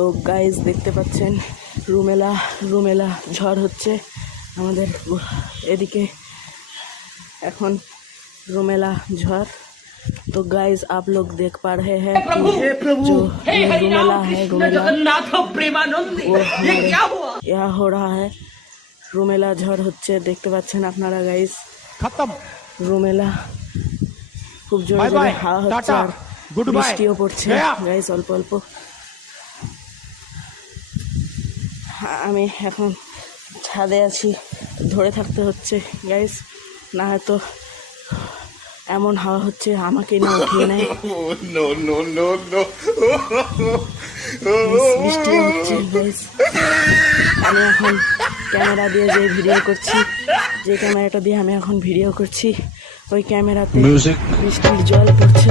তো গাইজ দেখতে পাচ্ছেন রুমেলা ঝড় হচ্ছে আমাদের এদিকে এখন रूमेला झड़। तो गाइस आप लोग देख पा रहे हैं जो रूमेला है यह हो रहा है रूमेला झड़ হচ্ছে দেখতে পাচ্ছেন আপনারা গাইস खत्म रूमेला খুব জোরে জোরে হাওয়া হচ্ছে আর বৃষ্টিও পড়ছে গাইস অল্প অল্প। আমি এখন ছাদে আছি ধরে থাকতে হচ্ছে গাইস না হয়তো এমন হাওয়া হচ্ছে আমাকে না উঠিয়ে নেয়। বৃষ্টি হচ্ছে গাইস আমি এখন ক্যামেরা দিয়ে যে ভিডিও করছি যে ক্যামেরাটা দিয়ে আমি এখন ভিডিও করছি ওই ক্যামেরাতে বৃষ্টির জল পড়ছে।